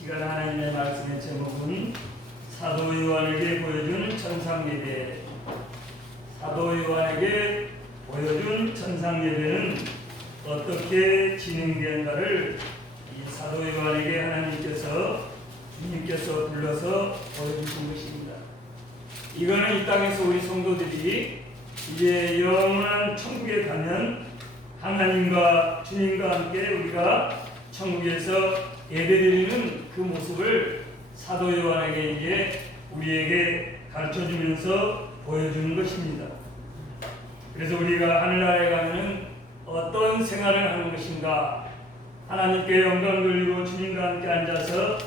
시간 하나님의 말씀의 제목은 사도 요한에게 보여준 천상예배. 사도 요한에게 보여준 천상예배는 어떻게 진행되는가를 이 사도 요한에게 하나님께서 주님께서 불러서 보여주신 것입니다. 이거는 이 땅에서 우리 성도들이 이제 영원한 천국에 가면 하나님과 주님과 함께 우리가 천국에서 예배드리는 그 모습을 사도 요한에게 이제 우리에게 가르쳐주면서 보여주는 것입니다. 그래서 우리가 하늘나라에 가면은 어떤 생활을 하는 것인가, 하나님께 영광 돌리고 주님과 함께 앉아서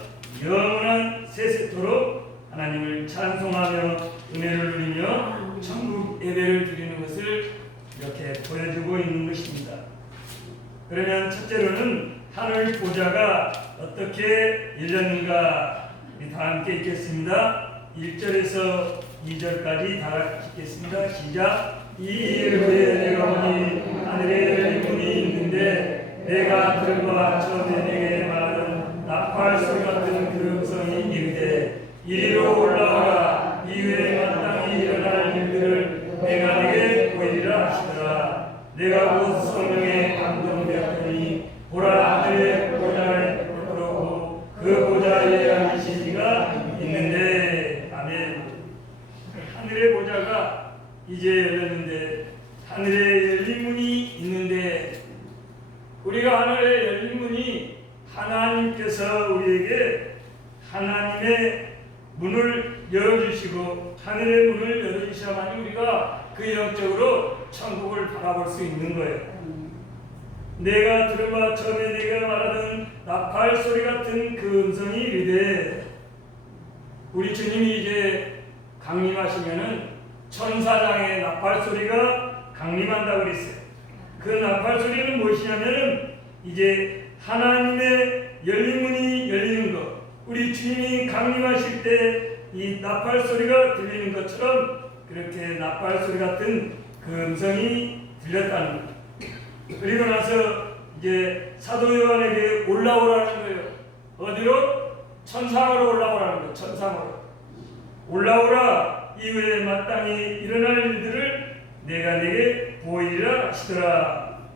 영원한 세세토록 하나님을 찬송하며 은혜를 누리며 천국 예배를 드리는 것을 이렇게 보여주고 있는 것입니다. 그러면 첫째로는 하늘 보좌가 어떻게 열렸는가, 우리 다 함께 읽겠습니다. 1절에서 2절까지 다 같이 읽겠습니다. 시작. 이후에 내가 보니 하늘에 열린 문이 있는데 내가 들과 처음에 내게 말하던 나팔 소리 같은 그 음성이 이르되 이리로 올라와라. 이후에 마땅히 일어날 일들을 내가 네게 보이리라 하시더라. 내가 곧 성령에 감동되었더니 보라, 하늘의 보좌를 보고 그 보좌에 앉으신 이가 있는데. 아멘. 하늘의 보좌가 이제 열렸는데, 하늘에 열린 문이 있는데, 우리가 하늘에 열린 문이 하나님께서 우리에게 하나님의 문을 열어주시고 하늘의 문을 열어주셔야만 우리가 그 영적으로 천국을 바라볼 수 있는 거예요. 내가 들어봐 처음에 내가 말하던 나팔 소리 같은 그 음성이 이르되, 우리 주님이 이제 강림하시면은 천사장의 나팔 소리가 강림한다고 그랬어요. 그 나팔 소리는 무엇이냐면은 이제 하나님의 열린 문이 열리는 것, 우리 주님이 강림하실 때 이 나팔 소리가 들리는 것처럼 그렇게 나팔 소리 같은 그 음성이 들렸다는 것. 그리고 나서 이제 사도 요한에게 올라오라는 거예요. 어디로? 천상으로 올라오라는 거예요. 천상으로 올라오라. 이후에 마땅히 일어날 일들을 내가 네게 보이리라 하시더라.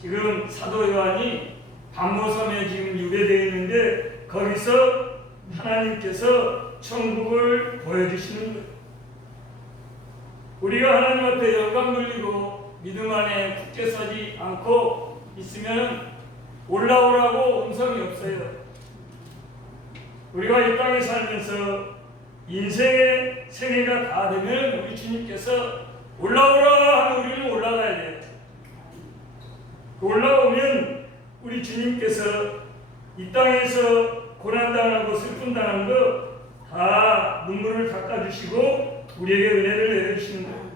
지금 사도 요한이 반모섬에 지금 유배되어 있는데 거기서 하나님께서 천국을 보여주시는 거예요. 우리가 하나님 앞에 영광 돌리고 믿음 안에 굳게 서지 않고 있으면 올라오라고 음성이 없어요. 우리가 이 땅에 살면서 인생의 생애가 다 되면 우리 주님께서 올라오라 하면 우리는 올라가야 돼요. 올라오면 우리 주님께서 이 땅에서 고난당하고 슬픔당한 거 다 눈물을 닦아주시고 우리에게 은혜를 내려주시는 거예요.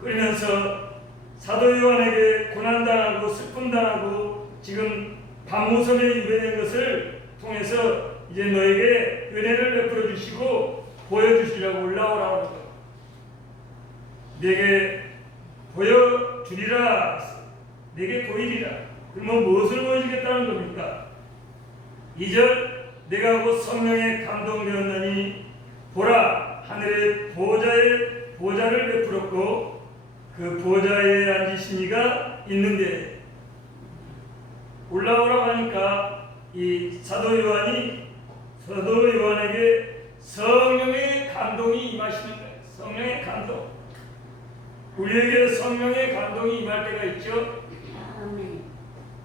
그러면서 사도 요한에게 고난당하고 슬픔당하고 지금 반모섬에 유배된 것을 통해서 이제 너에게 은혜를 베풀어 주시고 보여주시려고 올라오라고 거예요. 내게 보여주리라, 내게 보이리라. 그러면 무엇을 보여주겠다는 겁니까? 2절, 내가 곧 성령에 감동되었느니 보라, 하늘의 보좌를 베풀었고 그 보좌에 앉으신 이가 있는데. 올라오라고 하니까 이 사도 요한에게 성령의 감동이 임하시는 거예요. 성령의 감동. 우리에게 성령의 감동이 임할 때가 있죠.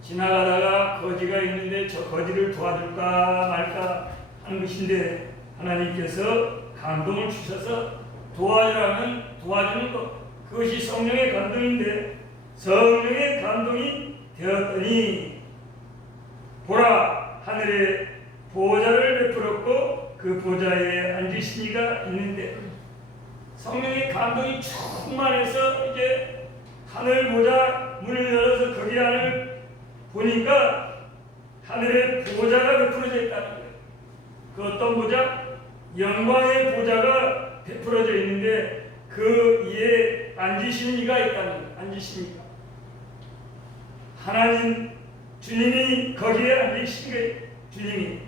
지나가다가 거지가 있는데 저 거지를 도와줄까 말까 하는 것인데 하나님께서 감동을 주셔서 도와주라면 도와주는 것, 그것이 성령의 감동인데, 성령의 감동이 되었더니 보라, 하늘에 보좌를 베풀었고 그 보좌에 앉으신 이가 있는데. 성령의 감동이 충만해서 이제 하늘 보좌 문을 열어서 거기 안을 보니까 하늘에 보좌가 베풀어져 있다는 거예요. 그 어떤 보좌? 영광의 보좌가 베풀어져 있는데 그 위에 앉으신 이가 있다는 거예요. 앉으신 이가. 하나님 주님이 거기에 앉으신 거예요. 주님이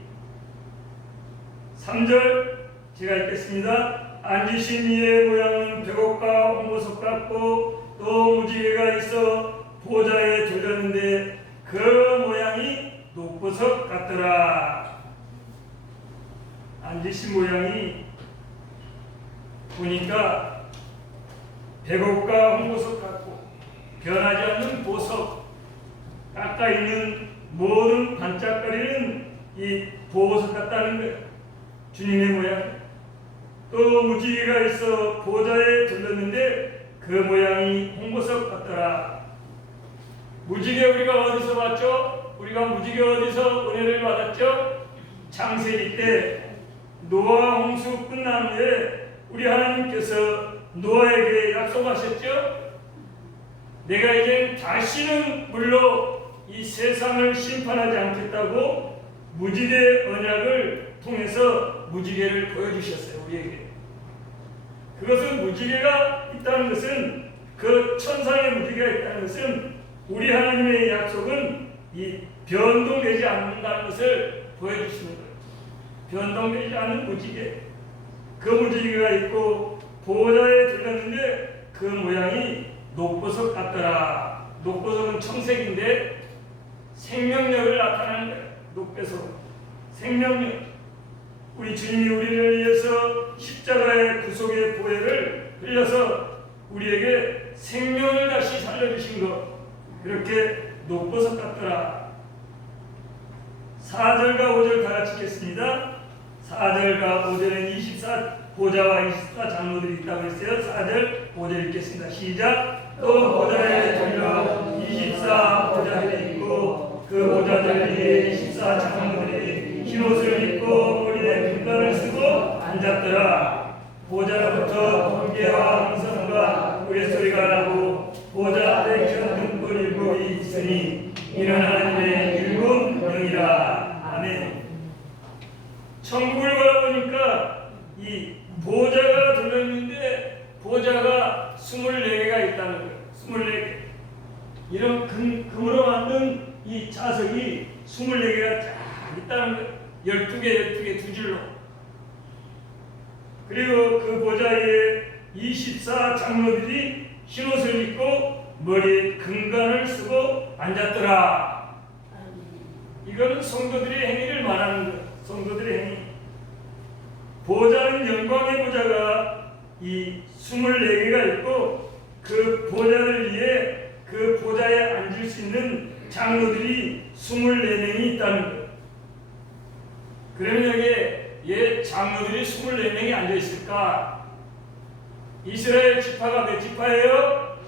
3절 제가 읽겠습니다. 앉으신 이의 모양은 벽옥과 홍보석 같고 또 무지개가 있어 보좌에 들렸는데 그 모양이 녹보석 같더라. 앉으신 모양이 보니까 백옥과 홍보석 같고 변하지 않는 보석, 깎아 있는 모든 반짝거리는 이 보석 같다는 거예요. 주님의 모양. 또 무지개가 있어 보좌에 들렸는데 그 모양이 홍보석 같더라. 무지개 우리가 어디서 봤죠? 우리가 무지개 어디서 은혜를 받았죠? 창세기 때 노아 홍수 끝난 후에 우리 하나님께서 노아에게 약속하셨죠? 내가 이제 다시는 물로 이 세상을 심판하지 않겠다고 무지개 언약을 통해서 무지개를 보여주셨어요. 우리에게. 그것은 무지개가 있다는 것은, 그 천상의 무지개가 있다는 것은 우리 하나님의 약속은 이 변동되지 않는다는 것을 보여주시는 거예요. 변동되지 않는 무지개. 그 무지개가 있고 보좌에 들렸는데 그 모양이 녹보석 같더라. 녹보석은 청색인데 생명력을 나타내는 거예요. 녹보석. 생명력. 우리 주님이 우리를 위해서 십자가의 구속의 보혈을 흘려서 우리에게 생명을 다시 살려주신 것. 그렇게 녹보석 같더라. 4절과 5절 다 같이 읽겠습니다. 4절과 5절엔 24 보좌와 24 장로들이 있다고 했어요. 4절 5절 읽겠습니다. 시작. 또 보좌에 들려 24 보좌들이 있고 그 보좌들 위에 24 장로들이 흰옷을 입고 머리에 금관을 쓰고 앉았더라. 보좌로부터 번개와 함성과 우레소리가 나고 보좌 앞에 큰 등불이 있으니 이는 하나님의 일곱 영이라. 아멘. 천국을 바라보니까 이 보좌가 들렸는데 보좌가 24개가 있다는 거예요. 24개. 이런 금으로 만든 이 자석이 24개가 쫙 있다는 거예요. 12개 두 줄로. 그리고 그 보좌에 24 장로들이 흰옷을 입고 머리에 금관을 쓰고 앉았더라. 이거는 성도들의 행위를 말하는 거예요. 성도들의 행위. 보좌는 영광의 보좌가 이 24개가 있고 그 보좌를 위해 그 보좌에 앉을 수 있는 장로들이 24명이 있다는 거예요. 그러면 여기에 장로들이 24명이 앉아 있을까? 이스라엘 지파가 몇 지파예요?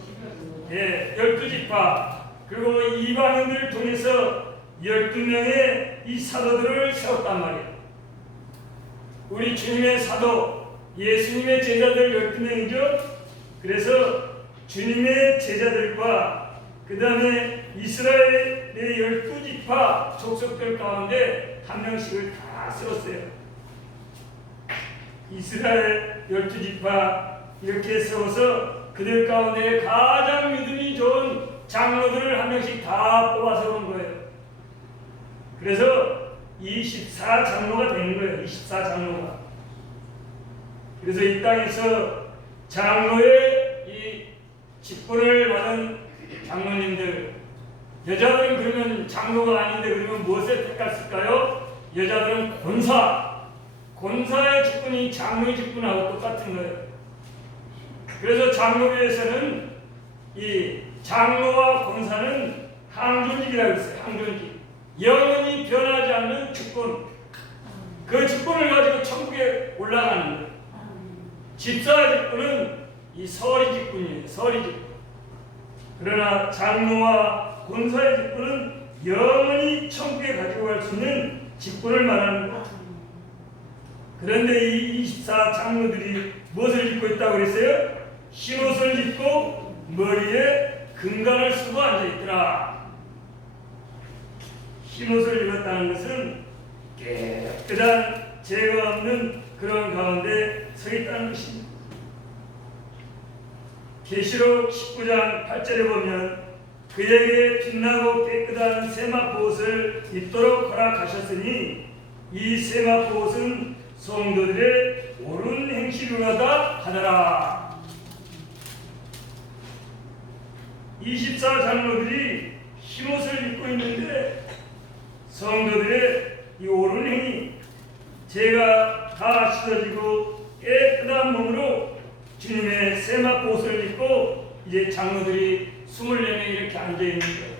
예, 12지파. 그리고 이방인들을 통해서 12명의 이 사도들을 세웠단 말이에요. 우리 주님의 사도, 예수님의 제자들 12명이죠. 그래서 주님의 제자들과 그 다음에 이스라엘의 12지파 족속들 가운데 한 명씩을 다 세웠어요. 이스라엘 12지파 이렇게 세워서 그들 가운데 가장 믿음이 좋은 장로들을 한 명씩 다 뽑아 세운 거예요. 그래서 24 장로가 된 거예요. 24 장로가. 그래서 이 땅에서 장로의 이 직분을 받은 장로님들, 여자들은 그러면 장로가 아닌데 그러면 무엇을 택했을까요? 여자들은 권사의 직분이 장로의 직분하고 똑같은 거예요. 그래서 장로교에서는 이 장로와 권사는 항존직이라고 했어요. 항존직. 영원히 변하지 않는 직분. 그 직분을 가지고 천국에 올라가는 거예요. 집사 직분은 이 서리 직분이에요. 서리 직분. 그러나 장로와 권사의 직분은 영원히 천국에 가지고 갈 수 있는 직분을 말하는 거예요. 그런데 이 24 장로들이 무엇을 입고 있다고 그랬어요? 흰옷을 입고 머리에 금관을 쓰고 앉아있더라. 흰옷을 입었다는 것은 깨끗한 죄가 없는 그런 가운데 서 있다는 것입니다. 계시록 19장 8절에 보면 그에게 빛나고 깨끗한 세마포 옷을 입도록 허락하셨으니 이 세마포 옷은 성도들의 옳은 행실을 하다 하더라. 24장로들이 흰옷을 입고 있는데 성도들의 이 옳은 행위, 죄가 다 씻어지고 깨끗한 몸으로 주님의 세마포 옷을 입고 이제 장로들이 24명이 이렇게 앉아있는 거예요.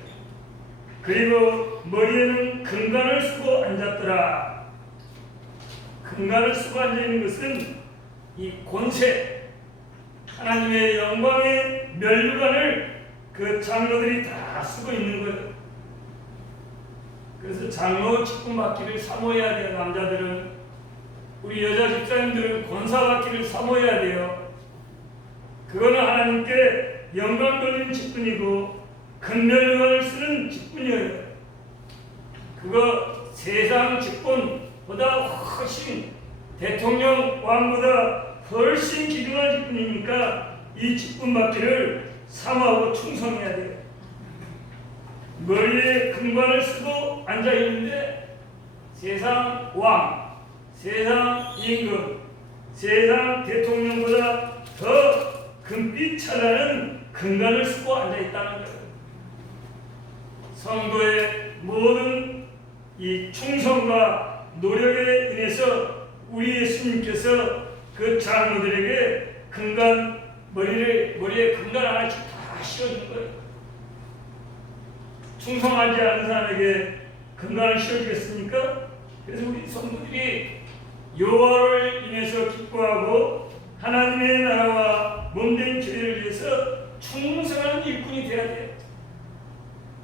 그리고 머리에는 금관을 쓰고 앉았더라. 금관을 쓰고 앉아있는 것은 이 권세, 하나님의 영광의 면류관을 그 장로들이 다 쓰고 있는 거예요. 그래서 장로 직분 받기를 사모해야 돼요. 남자들은. 우리 여자 집사님들은 권사 받기를 사모해야 돼요. 그거는 하나님께 영광 돌리는 직분이고 근면류관을 쓰는 직분이에요. 그거 세상 직분보다 훨씬, 대통령 왕보다 훨씬 기중한 직분이니까 이 직분 받기를 사모하고 충성해야 돼요. 머리에 금관을 쓰고 앉아있는데 세상 왕, 세상 임금, 세상 대통령보다 더 금빛 찬란한 금관을 쓰고 앉아있다는 거예요. 성도의 모든 이 충성과 노력에 인해서 우리 예수님께서 그 장로들에게 금관, 머리에 금관 하나씩 다 씌워준 거예요. 충성하지 않은 사람에게 금관을 씌워주겠습니까? 그래서 우리 성도들이 여호와를 인해서 기뻐하고 하나님의 나라와 몸된 교회를 위해서 충성하는 일꾼이 되어야 돼요.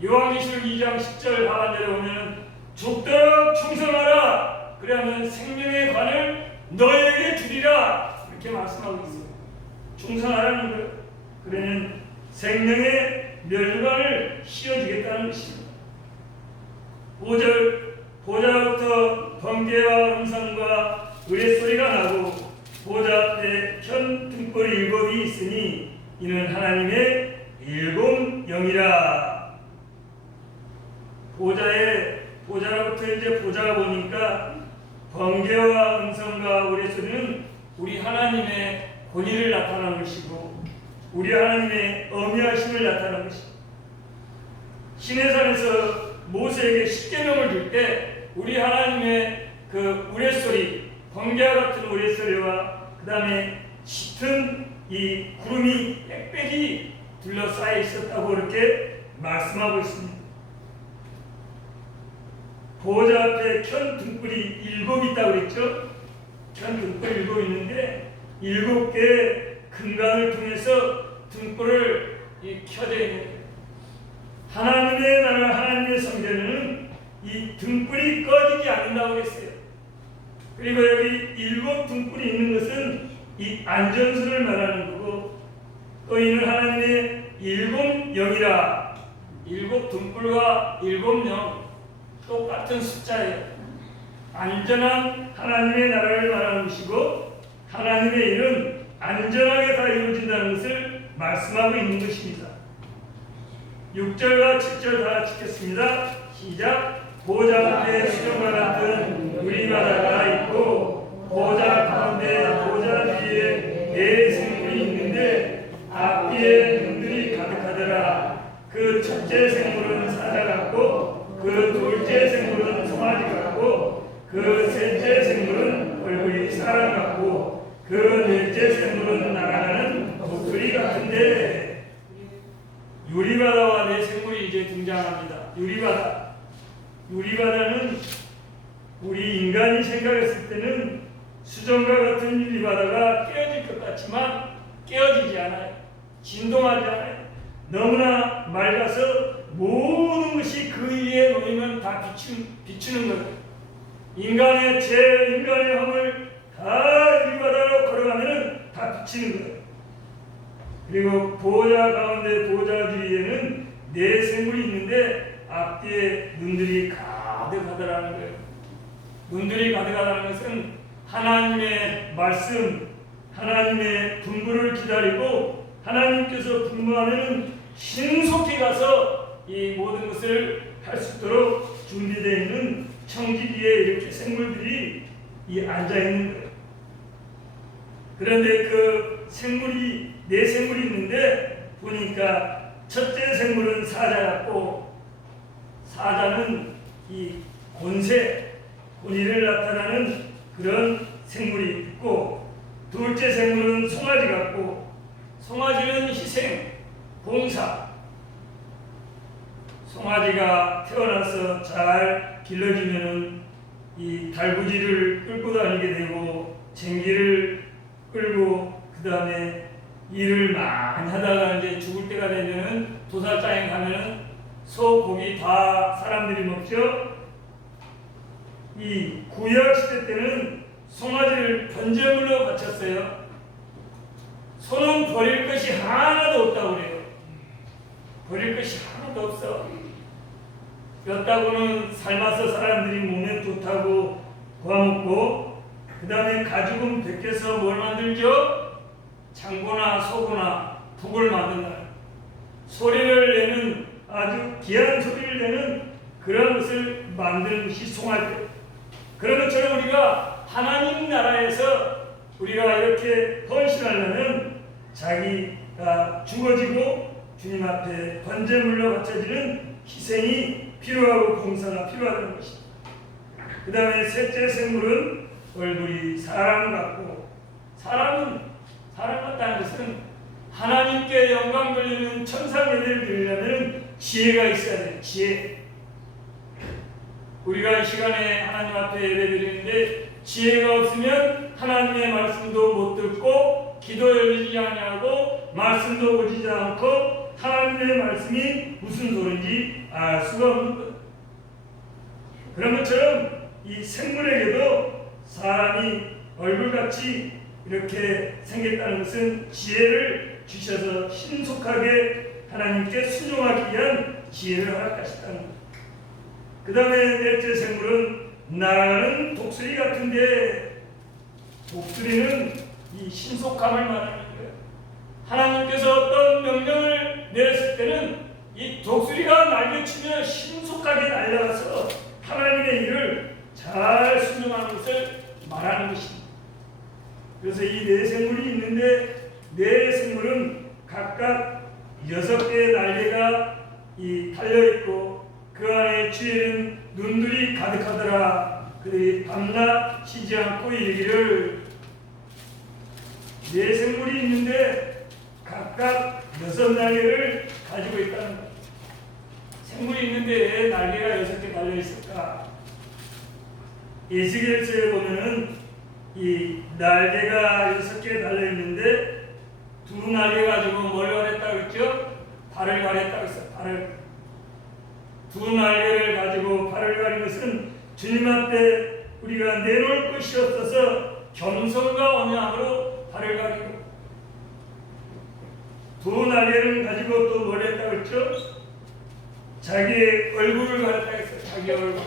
요한계시록 2장 10절 하반절에 보면 죽도록 충성하라. 그러면 생명의 관을 너에게 주리라. 이렇게 말씀하고 있어요. 충성하라는 거예요. 그러면 생명의 면류관을 씌워주겠다는 것입니다. 5절 보좌부터 번개와 음성과 의뢰소리가 나고 보좌 앞에 편 등불이 7이 있으니 이는 하나님의 7 영이라. 보좌로부터 이제 보좌가 보니까 번개와 음성과 의뢰소리는 우리 하나님의 권위를 나타내는 것이고 우리 하나님의 어미하심을 나타내는 것입니다. 시내산에서 모세에게 십계명을 줄 때 우리 하나님의 그 우레소리, 번개와 같은 우레소리와 그 다음에 짙은 이 구름이 빽빽이 둘러싸여 있었다고 이렇게 말씀하고 있습니다. 보좌 앞에 켠 등불이 7 있다고 그랬죠? 켠 등불 7 있는데 7개의 금관을 통해서 등불을 켜져 있는 거예요. 하나님의 나라, 하나님의 성전에는 이 등불이 꺼지지 않는다고 했어요. 그리고 여기 7 등불이 있는 것은 이 안전수를 말하는 거고 또 이는 하나님의 7 영이라. 7 등불과 7 영 똑같은 숫자예요. 안전한 하나님의 나라를 말하는 것이고 하나님의 일은 안전하게 다 이루어진다는 것을 말씀하고 있는 것입니다. 6절과 7절 다 찍겠습니다. 시작. 보좌 앞에 수정과 같은 유리바다가 있고 보좌 가운데 보좌 뒤에 4 생물이 있는데 앞뒤에 눈들이 가득하더라. 그 첫째 생물은 사자 같고 그 둘째 생물은 송아지 같고 그 셋째 생물은 얼굴이 사람 같고 그 넷째 생물은 날아가는 독수리 같은데. 유리바다와 4 생물이 이제 등장합니다. 유리바다는 우리 인간이 생각했을 때는 수정과 같은 유리바다가 깨어질 것 같지만 깨어지지 않아요. 진동하지 않아요. 너무나 맑아서 모든 것이 그 위에 놓이면 다 비추는 거예요. 인간의 죄, 인간의 허물 다 유리바다로 걸어가면 다 비치는 거예요. 그리고 보좌 가운데 보좌 뒤에는 4 생물이 있는데 앞뒤에 눈들이 가득하더라는 거예요. 눈들이 가득하다는 것은 하나님의 말씀, 하나님의 분부를 기다리고 하나님께서 분부하면 신속히 가서 이 모든 것을 할 수 있도록 준비되어 있는 청지기에 이렇게 생물들이 앉아 있는 거예요. 그런데 그 생물이 네 생물이 있는데 보니까 첫째 생물은 사자 같고, 사자는 이 권위를 나타나는 그런 생물이 있고, 둘째 생물은 송아지 같고, 송아지는 희생, 봉사. 송아지가 태어나서 잘 길러지면은 이 달구지를 끌고 다니게 되고, 쟁기를 끌고, 그 다음에 일을 많이 하다가 이제 죽을 때가 되면은 도살장에 가면은 소, 고기 다 사람들이 먹죠. 이 구약 시대 때는 송아지를 번제물로 바쳤어요. 소는 버릴 것이 하나도 없다고 그래요. 버릴 것이 하나도 없어. 뼈다구는 삶아서 사람들이 몸에 좋다고 구워먹고, 그 다음에 가죽은 벗겨서 뭘 만들죠? 장고나 소고나 북을 만든다. 소리를 내는, 아주 귀한 소리를 내는 그런 것을 만드는 것이 송아지. 그런 것처럼 우리가 하나님 나라에서 우리가 이렇게 헌신하려면 자기가 죽어지고 주님 앞에 번제물로 바쳐지는 희생이 필요하고 봉사가 필요하다는 것입니다. 그 다음에 셋째 생물은 얼굴이 사람 같고, 사람 같다는 것은 하나님께 영광 돌리는 천상 예배를 드리려면 지혜가 있어야 돼요. 지혜. 우리가 이 시간에 하나님 앞에 예배 드리는데 지혜가 없으면 하나님의 말씀도 못 듣고, 기도 열리지 않냐고 말씀도 오지 않고, 하나님의 말씀이 무슨 소리인지 알 수가 없는 것. 그런 것처럼 이 생물에게도 사람이 얼굴같이 이렇게 생겼다는 것은 지혜를 주셔서 신속하게 하나님께 순종하기 위한 지혜를 허락하셨다는 것. 그 다음에 넷째 생물은 날아가는 독수리 같은데, 독수리는 이 신속함을 말하는 거예요. 하나님께서 어떤 명령을 내렸을 때는 이 독수리가 날개치며 신속하게 날아가서 하나님의 일을 잘 순종하는 것을 말하는 것입니다. 그래서 이 네 생물이 있는데, 네 생물은 각각 6개의 날개가 달려있고, 그 안에 주에는 눈들이 가득하더라. 그들이 밤낮 쉬지 않고 이르기를. 네 생물이 있는데 각각 6날개를 가지고 있다는 것. 생물이 있는데 왜 날개가 6개 달려있을까? 에스겔서에 보면은 이 날개가 6개 달려있는데, 두 날개 가지고 뭘 가렸다고 했죠? 발을 가렸다고 했어요. 발을. 두 날개를 가지고 발을 가린 것은 주님 앞에 우리가 내놓을 것이 없어서 겸손과 언양으로 발을 가리고, 두 날개를 가지고 또 뭘 했다고 했죠? 자기의 얼굴을 가렸다고 했어요. 자기 얼굴.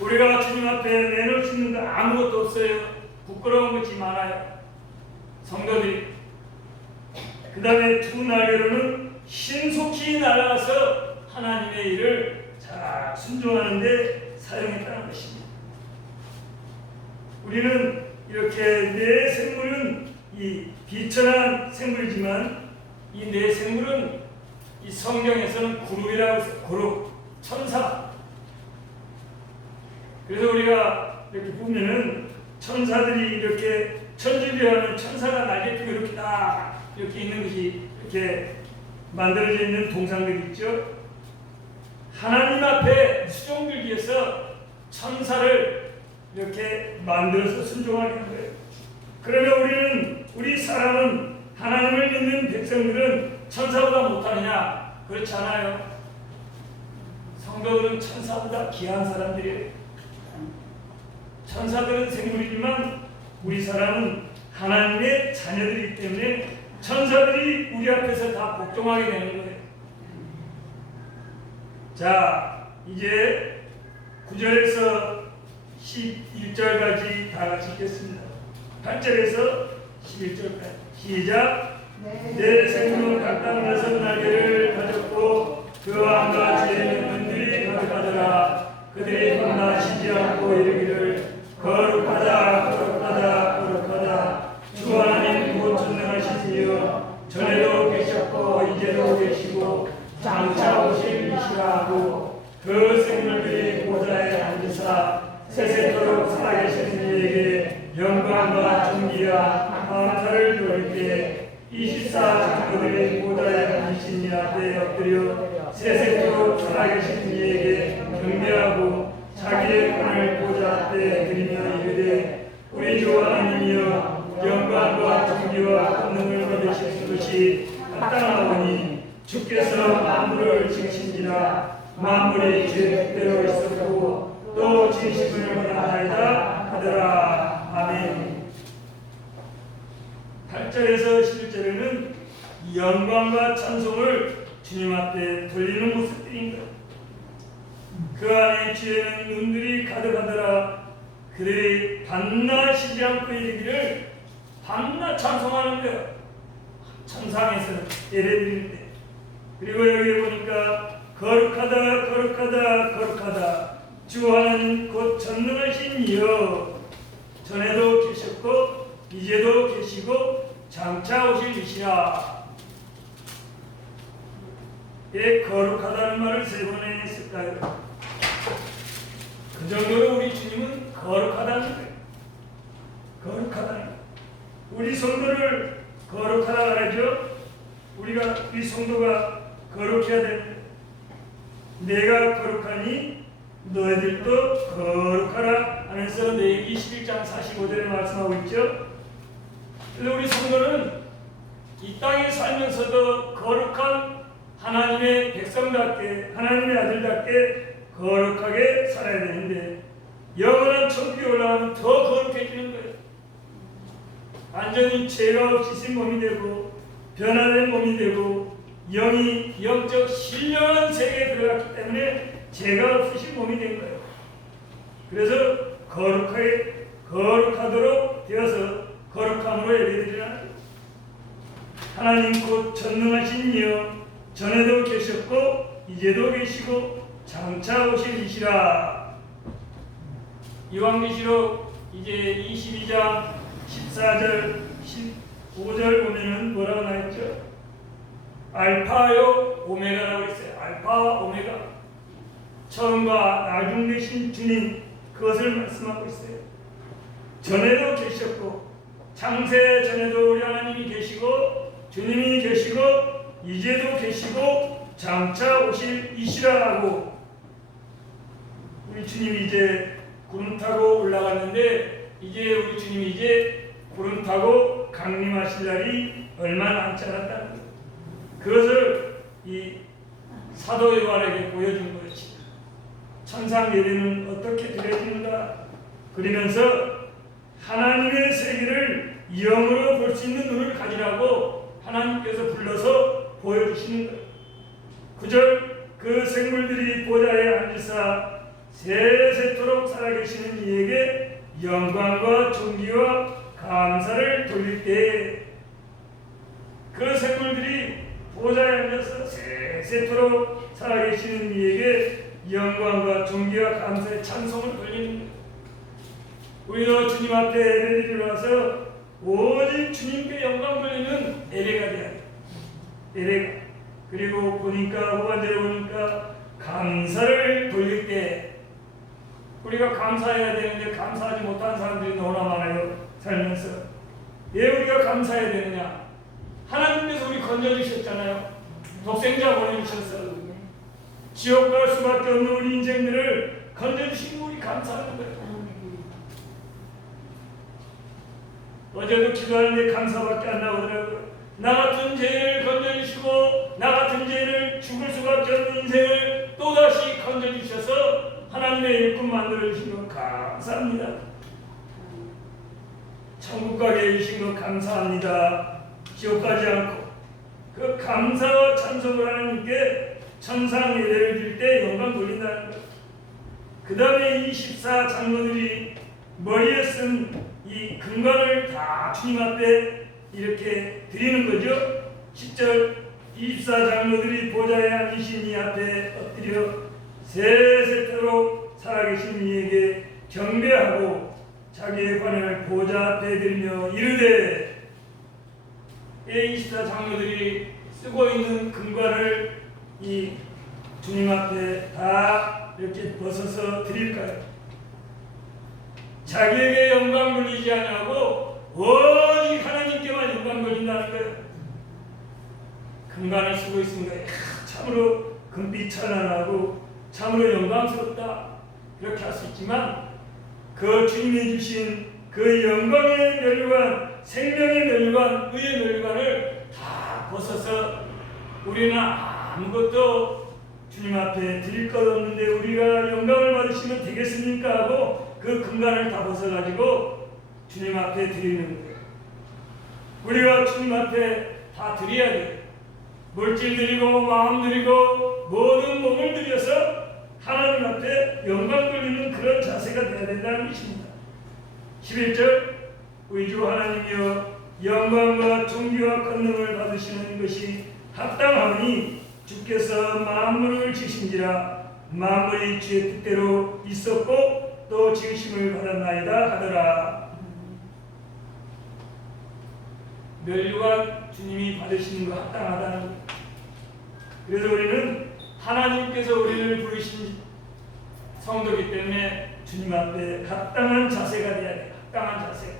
우리가 주님 앞에 내놓을 수 있는 거 아무것도 없어요. 부끄러운 것이 많아요. 성도들이. 그 다음에 두 날개로는 신속히 날아가서 하나님의 일을 잘 순종하는 데 사용했다는 것입니다. 우리는 이렇게 네 생물은 이 비천한 생물이지만, 이 네 생물은 이 성경에서는 그룹이라고 해서 그룹, 천사. 그래서 우리가 이렇게 보면은 천사들이 이렇게 천주교하는 천사가 날개 펴고 이렇게 딱 이렇게 있는 것이 이렇게 만들어져 있는 동상들이 있죠. 하나님 앞에 수종들기 위해서 천사를 이렇게 만들어서 순종하게 하는 거예요. 그러면 우리 사람은, 하나님을 믿는 백성들은 천사보다 못하느냐? 그렇지 않아요. 성도들은 천사보다 귀한 사람들이에요. 천사들은 생물이지만 우리 사람은 하나님의 자녀들이기 때문에 천사들이 우리 앞에서 다 복종하게 되는 거예요. 자, 이제 9절에서 11절까지 다 같이 읽겠습니다. 8절에서 11절까지 시작. 내 생물은 각각 6날개를 가졌고 그 왕과 주에는 눈들이 가득하더라. 그들이 밤낮 쉬지 않고 이르기를 세세토록 살아계신 이에게 영광과 존귀와 감사를 돌리게 24 장로들의 보좌에 앉으신 이 앞에 엎드려 세세토록 살아계신 이에게 경배하고 자기의 권을 보좌 앞에 드리며 이르되 우리 주 하나님이여 영광과 존귀와 권능을 받으실 것이 합당하오니 주께서 만물을 지으신지라 만물이 제 뜻대로 있었고 또 진심을 원하나이다 하더라. 아멘. 8절에서 11절에는 영광과 찬송을 주님 앞에 돌리는 모습들입니다. 그 안에 주에는 눈들이 가득하더라. 그들이 밤낮 쉬지 않고 이르기를 밤낮 찬송하는 거예요. 천상에서 예배드릴 때. 그리고 여기 보니까 거룩하다 거룩하다 거룩하다 주 하나님 곧 전능하신 이여 전에도 계셨고 이제도 계시고 장차 오실 이시라. 왜 거룩하다는 말을 세 번 했을까요? 그 정도로 우리 주님은 거룩하다는 거예요. 거룩하다는 거예요. 우리 성도를 거룩하다 그러죠. 우리 성도가 거룩해야 됩니다. 내가 거룩하니 너희들도 거룩하라 하면서 레위기 11장 45절에 말씀하고 있죠. 그래서 우리 성도는 이 땅에 살면서도 거룩한 하나님의 백성답게 하나님의 아들답게 거룩하게 살아야 되는데 영원한 천국에 올라가면 더 거룩해지는 거예요. 완전히 죄가 없이 신 몸이 되고 변화된 몸이 되고 영이 영적 신령한 세계에 들어갔기 때문에 죄가 없으신 몸이 된 거예요. 그래서 거룩하도록 되어서 거룩함으로 예배드리라는 거예요. 하나님 곧 전능하신 이여 전에도 계셨고 이제도 계시고 장차 오실 이시라. 요한계시록 이제 22장 14절 15절 보면은 뭐라고 나있죠? 알파요 오메가라고 있어요. 알파와 오메가 처음과 나중 되신 주님 그것을 말씀하고 있어요. 전에도 계셨고 창세 전에도 우리 하나님이 계시고 주님이 계시고 이제도 계시고 장차 오실 이시라고. 우리 주님이 이제 구름 타고 올라갔는데 이제 우리 주님이 이제 구름 타고 강림하실 날이 얼마 남지 않았다는 거예요. 그것을 이 사도 요한에게 보여준 것입니다. 천상 예배는 어떻게 드려지는가 그러면서 하나님의 세계를 영으로 볼 수 있는 눈을 가지라고 하나님께서 불러서 보여주시는 거예요. 9절 그 생물들이 보좌에 앉으사 세세토록 살아계시는 이에게 영광과 존귀와 감사를 돌릴 때 그 생물들이 보좌에 앉아서 세세토록 살아계시는 이에게 영광과 존귀와 감사의 찬송을 돌리는 거예요. 우리도 주님 앞에 예배드리러 와서 오직 주님께 영광 돌리는 예배가 돼야 돼요. 예배가. 그리고 보니까 후반절에 보니까 감사를 돌릴 때 우리가 감사해야 되는데 감사하지 못한 사람들이 너무나 많아요. 살면서. 왜 우리가 감사해야 되느냐? 하나님께서 우리 건져주셨잖아요. 독생자 보내주셨어요. 지옥 갈 수밖에 없는 우리 인생들을 건져주신 우리 감사하는 거예요. 어제도 기도하는데 감사밖에 안 나오더라고요. 나 같은 죄를 건져주시고 나 같은 죄를 죽을 수밖에 없는 인생을 또다시 건져주셔서 하나님의 일꾼 만들어주신 것 감사합니다. 천국 가게 해주신 것 감사합니다. 지옥 가지 않고 그 감사와 찬송을 하나님께 천상 예배를 드릴 때 영광 돌린다는 것. 그 다음에 24 장로들이 머리에 쓴 이 금관을 다 주님 앞에 이렇게 드리는 거죠. 10절 24 장로들이 보좌에 앉으신 이 앞에 엎드려 세세토록 살아계신 이에게 경배하고 자기의 관을 보좌 앞에 들며 이르되 24 장로들이 쓰고 있는 금관을 이 주님 앞에 다 이렇게 벗어서 드릴까요? 자기에게 영광 돌리지 아니하고 오직 하나님께만 영광 돌린다는 거예요. 금관을 쓰고 있습니다. 참으로 금빛 찬란하고 참으로 영광스럽다 이렇게 할 수 있지만 그 주님이 주신 그 영광의 면류관, 생명의 면류관, 의의 면류관을 다 벗어서 우리는 아무것도 주님 앞에 드릴 것 없는데 우리가 영광을 받으시면 되겠습니까 하고 그 금관을 다 벗어가지고 주님 앞에 드리는 거예요. 우리가 주님 앞에 다 드려야 돼요. 물질 드리고 마음 드리고 모든 몸을 드려서 하나님 앞에 영광 돌리는 그런 자세가 되어야 된다는 것입니다. 11절 우리 주 하나님이여 영광과 존귀와 권능을 받으시는 것이 합당하니 주께서 만물을 지으신지라 만물이 주의 뜻대로 있었고 또 지으심을 받았나이다 하더라. 면류관 주님이 받으시는 거 합당하다는 거예요. 그래서 우리는 하나님께서 우리를 부르신 성도이기 때문에 주님 앞에 합당한 자세가 되어야 돼요. 합당한 자세.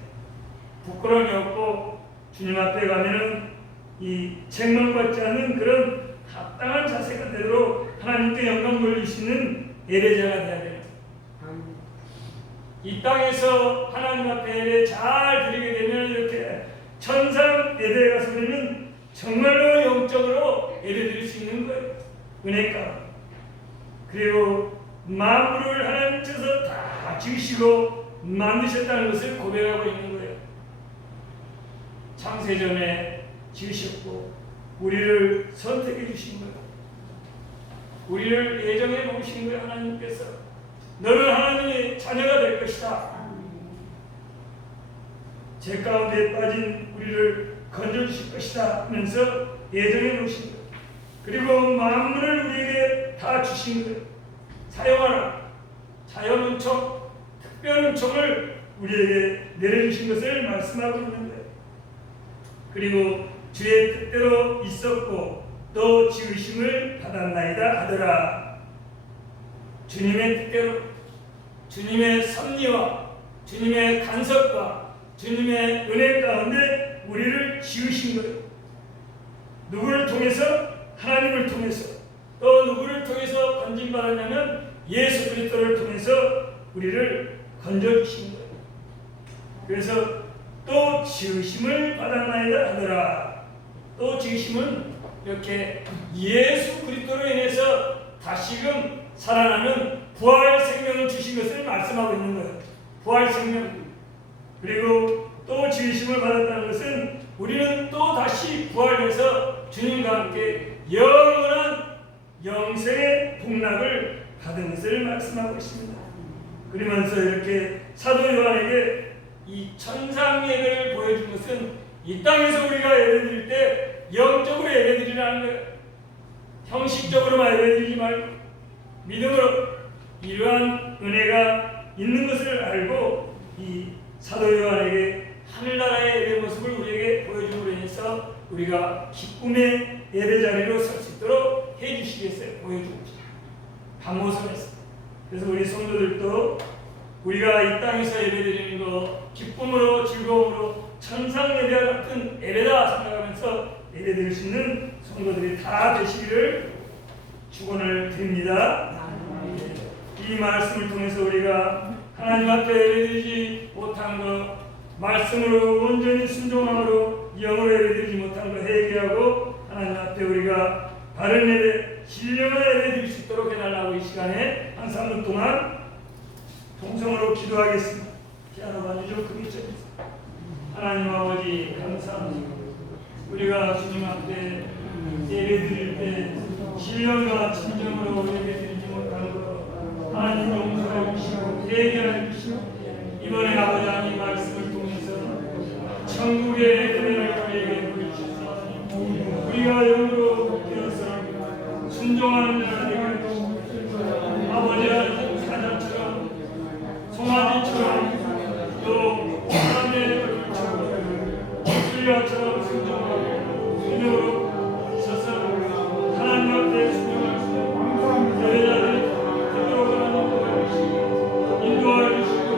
부끄러움이 없고 주님 앞에 가면은 이 책망받지 않는 그런 합당한 자세가 되도록 하나님께 영광 돌릴 수 있는 예배자가 되어야 돼요. 이 땅에서 하나님 앞에 예배 잘 드리게 되면 이렇게 천상 예배에 가서 우리는 정말로 영적으로 예배 드릴 수 있는 거예요. 은혜가. 그리고 만물을 하나님께서 다 지으시고 만드셨다는 것을 고백하고 있는 거예요. 창세전에 지으셨고 우리를 선택해 주신 거예요. 우리를 예정해 놓으신 거예요. 하나님께서 너는 하나님의 자녀가 될 것이다. 죄 가운데 빠진 우리를 건져주실 것이다 하면서 예정해 놓으신 거예요. 그리고 만물을 우리에게 다 주신 거예요. 사용하라. 자연 은총, 특별 은총을 우리에게 내려주신 것을 말씀하고 있는 거예요. 그리고 주의 뜻대로 있었고 또 지으심을 받았나이다 하더라. 주님의 뜻대로, 주님의 섭리와 주님의 간섭과 주님의 은혜 가운데 우리를 지으신 거예요. 누구를 통해서? 하나님을 통해서. 또 누구를 통해서 건진받았냐면 예수 그리스도를 통해서 우리를 건져주신 거예요. 그래서 또 지으심을 받았나이다 하더라. 또 지으심은 이렇게 예수 그리스도로 인해서 다시금 살아나는 부활 생명을 주신 것을 말씀하고 있는 거예요. 부활 생명. 그리고 또 지으심을 받았다는 것은 우리는 또 다시 부활해서 주님과 함께 영원한 영생의 복락을 받은 것을 말씀하고 있습니다. 그러면서 이렇게 사도 요한에게 이 천상 예배를 보여준 것은 이 땅에서 우리가 예배드릴 때 영적으로 예배드리라는 거예요. 형식적으로만 예배드리지 말고 믿음으로 이러한 은혜가 있는 것을 알고 이 사도 요한에게 하늘나라의 예배 모습을 우리에게 보여줌으로 인해서 우리가 기쁨의 예배 자리로 설 수 있도록 해주시겠어요. 보여주고 감호성했어요. 그래서 우리 성도들도 우리가 이 땅에서 예배드리는 거 기쁨으로 즐거움으로 천상 예배와 같은 예배다 생각하면서 예배드릴 수 있는 성도들이 다 되시기를 축원을 드립니다. 이 말씀을 통해서 우리가 하나님 앞에 예배드리지 못한 것, 말씀으로 온전히 순종함으로 영으로 예배드리지 못한 것 회개하고 하나님 앞에 우리가 바른 예배, 신령한 예배 드릴 수 있도록 해달라고 이 시간에 한 3분 동안 통성으로 기도하겠습니다. 피아노 반주 좀 크게 쳐주세요. 하나님 아버지 감사합니다. 우리가 주님 앞에 예배 드릴 때 신령과 진정으로 예배 드리지 못한 것 하나님 용서해 주시고 회개해 주시고 이번에 아버지 하나님 말씀을 통해서 천국의 은혜를 우리에게 보여주셔서 우리가 영으로 되어서 순종하는 자가 되게 하시고 아버지 하나님 사자처럼 송아지처럼 또 사람의 얼굴처럼 술야처럼 순종하고 순종으로 있어서 하나님 앞에 순종할 수 있는 예배자들 되도록 하나님 도와주시고 인도하여 주시고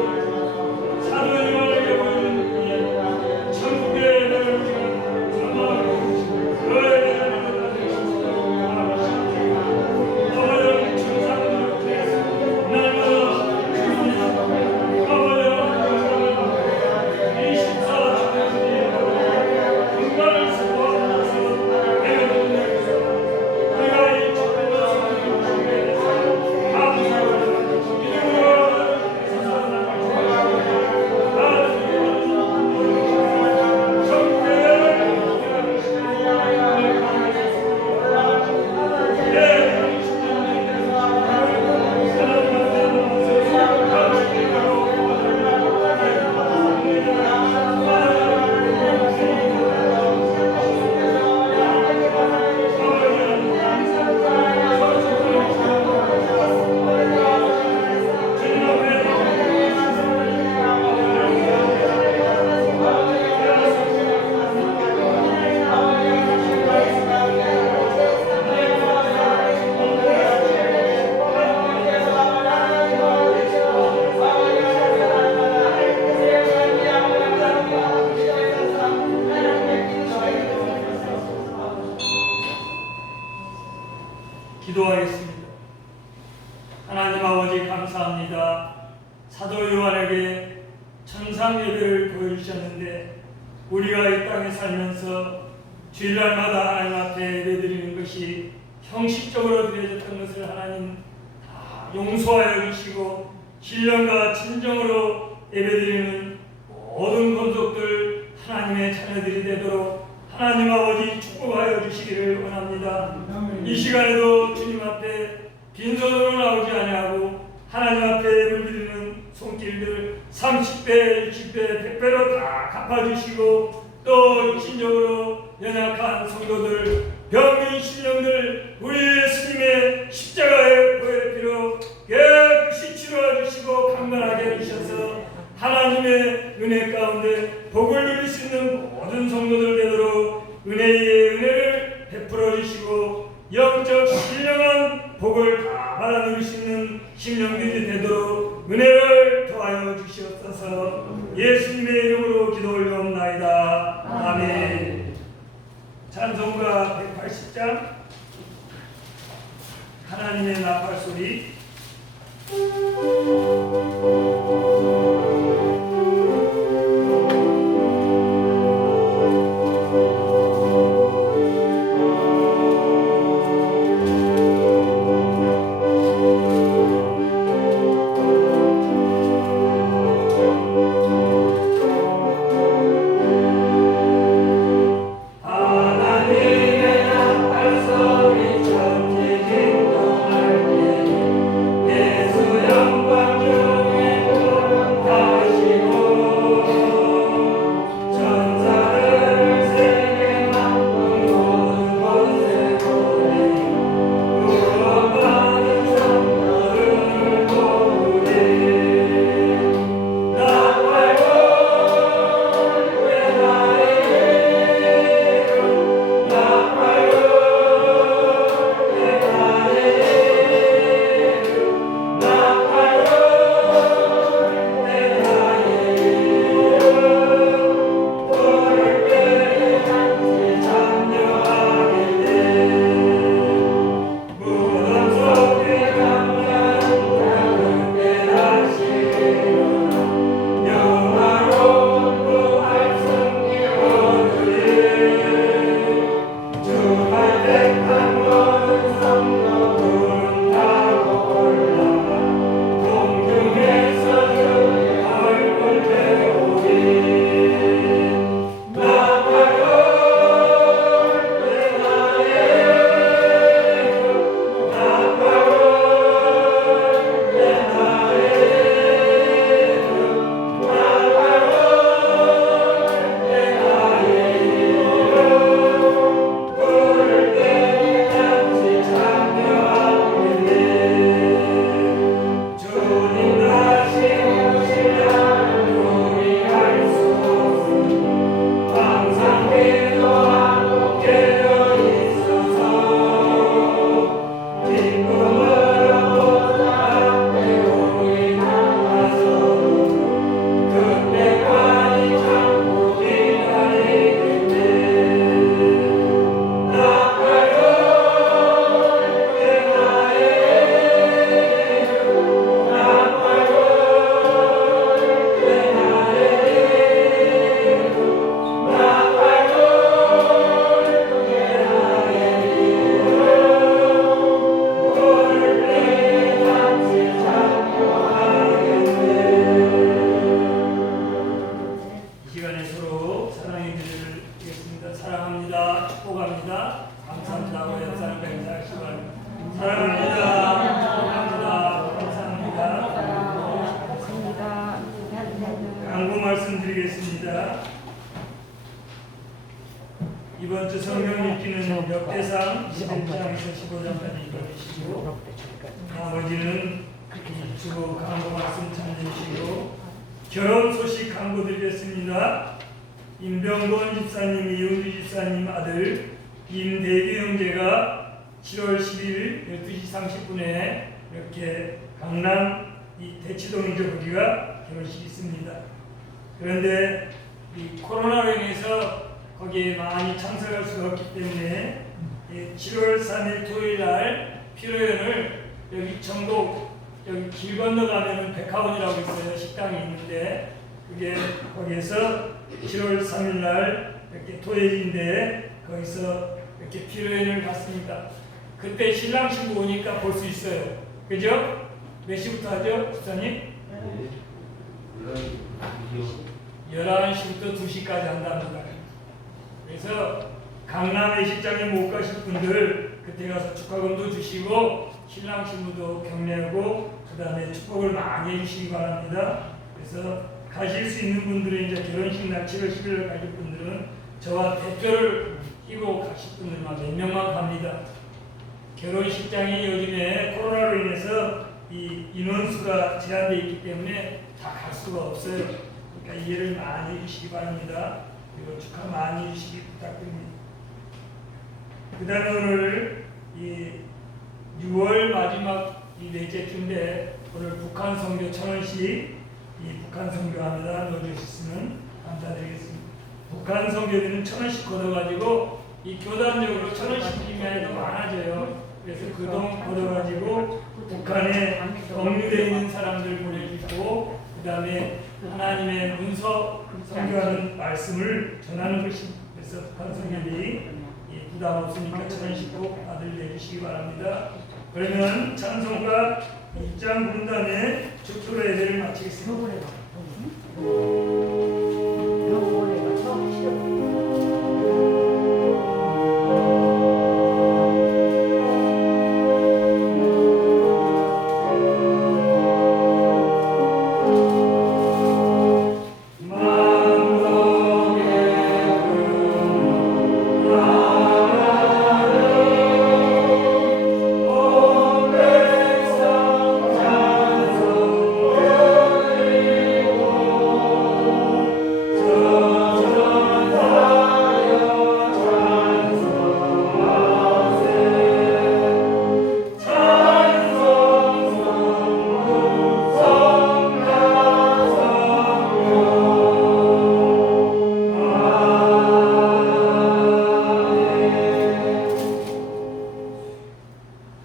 사도 요한에게 천상 예배를 보여주셨는데 우리가 이 땅에 살면서 주일날마다 하나님 앞에 예배드리는 것이 형식적으로 드려졌던 것을 하나님 다 용서하여 주시고 신령과 진정으로 예배드리는 모든 권속들 하나님의 자녀들이 되도록 하나님 아버지 축복하여 주시기를 원합니다. 이 시간에도 주님 앞에 빈손으로 나오지 아니하고 하나님 앞에 예물 드리는 손길들 30배, 60배, 100배로 다 갚아주시고 또 신적으로 연약한 성도들, 병든 신령들 우리 예수님의 십자가의 보혈의 피로 깨끗이 치료해 주시고 강건하게 해주셔서 하나님의 은혜 가운데 복을 누릴 수 있는 모든 성도들 되도록 은혜의 은혜를 베풀어 주시고 영적 신령한 복을 다 받아 누릴 수 있는 신령들이 되도록 은혜를 더하여 주시옵소서. 예수님의 이름으로 기도 올려옵나이다. 아멘. 찬송가 180장 하나님의 나팔소리. 말씀드리겠습니다. 이번 주 성경 읽기는 역대상 11장에서 15장까지 읽어주시고 나머지는 주 강구 말씀 참여주시고 결혼 소식 강구 드리겠습니다. 임병건 집사님, 이은주 집사님 아들 임대규 형제가 7월 10일 12시 30분에 이렇게 강남 이 대치동이죠. 거기가 결혼식이 있습니다. 그런데 이 코로나로 인해서 거기에 많이 참석할 수가 없기 때문에 7월 3일 토요일 날 피로연을 여기 청도 여기 길 건너가면은 백화원이라고 있어요. 식당이 있는데 그게 거기에서 7월 3일 날 이렇게 토요일인데 거기서 이렇게 피로연을 갔습니다. 그때 신랑 신부 오니까 볼 수 있어요. 그죠? 몇 시부터 하죠, 집사님? 11시부터 2시까지 한답니다. 그래서 강남 예식장에 못 가실 분들 그때 가서 축하금도 주시고 신랑 신부도 격려하고 그 다음에 축복을 많이 해주시기 바랍니다. 그래서 가실 수 있는 분들은 이제 결혼식 날 7월 10일 날 가실 분들은 저와 대표를 끼고 가실 분들만 몇 명만 갑니다. 결혼식장이 요즘에 코로나로 인해서 이 인원수가 제한되어 있기 때문에 다 갈 수가 없어요. 그러니까 이해를 많이 해주시기 바랍니다. 그리고 축하 많이 해주시기 부탁드립니다. 그 다음에 오늘 이 6월 마지막 이 넷째 주인데 오늘 북한 선교 1000원씩 이 북한 선교합니다. 넣어주셨으면 감사드리겠습니다. 북한 선교비는 1000원씩 걷어가지고 이 교단적으로 1000원씩 기매도 많아져요. 그래서 그 돈 걷어가지고 북한에 억류되어 있는 사람들 보내주고 그 다음에 하나님의 문서 선교하는 말씀을 전하는 것입니다. 그래서 북한 선교비 부담 없으니까 1000원씩 꼭 다들 내주시기 바랍니다. 그러면 찬송가 1장 부른 다음에 축도로 예배를 마치겠습니다.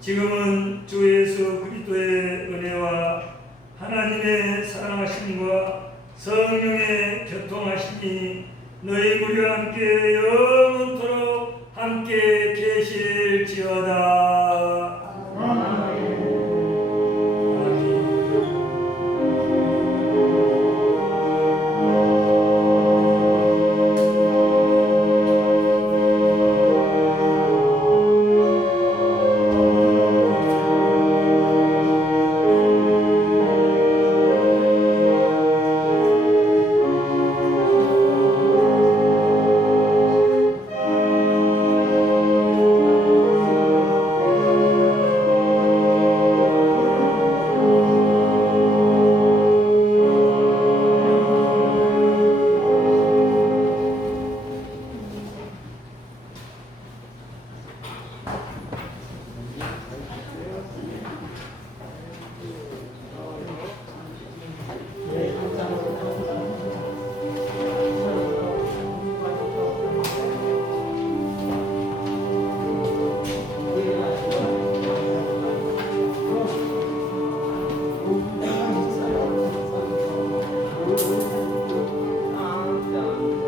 지금은 주 예수 그리스도의 은혜와 하나님의 사랑하심과 성령의 교통하심이 너희 우리와 함께 영원토록 함께 계실지어다.